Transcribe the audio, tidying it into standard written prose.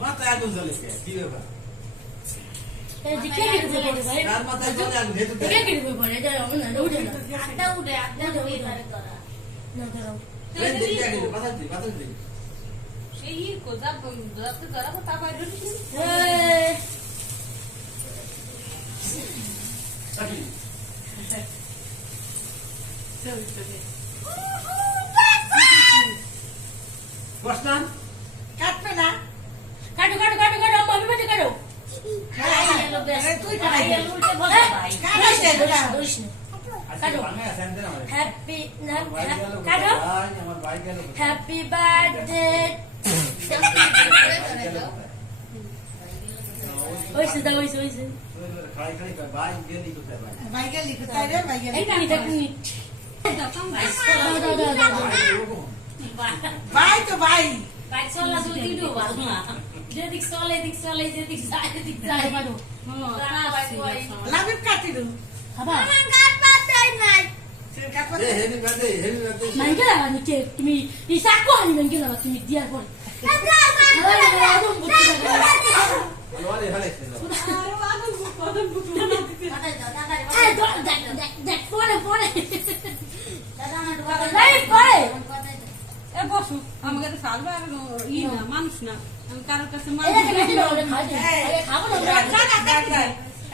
মাথায় আগুন জ্বলে কি ব্যাপার? এই যে কে কে করে ভাই কার মাথায় জ্বলে আগুন ভেতর কে কে করে এটা হবে না উঠে না আড্ডা উঠে এবারে করা না দাঁড়াও এই দেখতে আগে বাতাস দে এই কোজা বন্ধতে করা তো তারপর রুটি এই সাকি বসতাম কাটবে না কাটো কাটো কাটো কাটো আমি বাজে কাটো তুই খাই উল্টে বল ভাই কাটবে না দোষ না কাটো ভাঙা সেন দেন আমার হ্যাপি কাটো কাটো আমার ভাই গেল হ্যাপি বার্থডে ওইসে দাও ওইসে খাই খাই ভাই গেলি কোথায় ভাই ভাইকে লিখতে রে ভাইকে এই মিনিট এক মিনিট দাও দাও দাও ভাই তো ভাই ভাই চলা তো দিলো ভালো না যেদিক চলে এদিক চলে যেদিক যায় এদিক যায় কাটো লাভিব কাটিরু খাবা আমার গাট পাতাই নাই কাটবে এ হেভি বাদে মাইকে লাগা নিকে তুমি এই সাকো আনি মাইকে লাগা তুমি দিয়ার পরে ভালো আরে ভালো মাথায় দাও দাদা এই দেখ পরে পরে দাদা আমার এই পরে এ বসু আমাকে তো সালবা ই না মানুষ না আমি কারোর কাছে এটা মানুষ কেটে দাও খাওয়া খাবো না না